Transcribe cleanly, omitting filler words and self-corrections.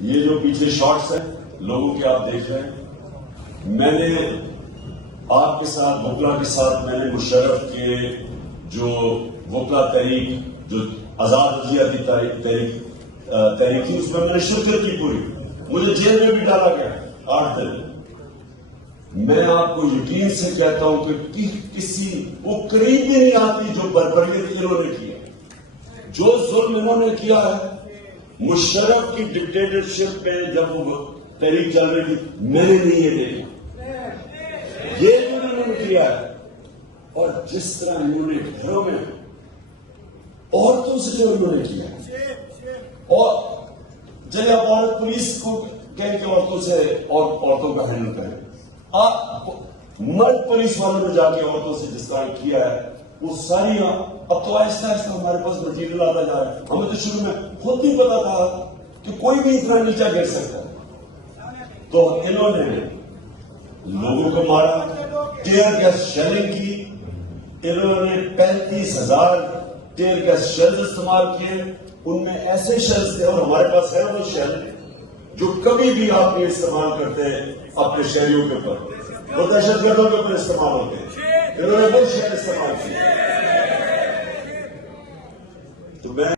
یہ جو پیچھے شارٹس ہیں لوگوں کے آپ دیکھ رہے ہیں، میں نے آپ کے ساتھ وکلا کے ساتھ میں نے مشرف کے جو وکلا تحریک جو آزاد وزیراتی تحریک تھی اس میں نے شرکت کی پوری، مجھے جیل میں بھی ڈالا گیا 8 دن۔ میں آپ کو یقین سے کہتا ہوں کہ کسی وہ قریب بھی نہیں آتی جو بربریت انہوں نے کیا، جو ظلم انہوں نے کیا ہے۔ مشرف کی ڈکٹیٹرشپ پہ جب وہ تحریک چل رہی تھی میں نے نہیں یہ دیکھا، یہ جو انہوں نے کیا ہے۔ اور جس طرح انہوں نے گھروں میں عورتوں سے جو انہوں نے کیا ہے، اور چلے آپ عورت پولیس کو کہیں کہ عورتوں سے اور عورتوں کا ہینڈل کریں، آپ مرد پولیس والوں نے جا کے عورتوں سے جس طرح کیا ہے وہ ساری، اب تو آہستہ آہستہ ہمارے پاس مٹیریل آتا جا رہا ہے۔ ہمیں تو شروع میں خود نہیں پتا تھا کہ کوئی بھی اتنا نیچا گر سکتا ہے، تو انہوں نے لوگوں کو مارا، ٹیئر گیس شیلنگ کی، انہوں نے 35,000 ٹیئر گیس شیلز استعمال کیے، ان میں ایسے شیلز تھے اور ہمارے پاس ہے وہ شیل جو کبھی بھی آپ نے استعمال کرتے ہیں اپنے شہریوں کے اوپر، وہ دہشت گردوں کے اوپر استعمال ہوتے ہیں، انہوں نے وہ شیل استعمال کیے۔ تو میں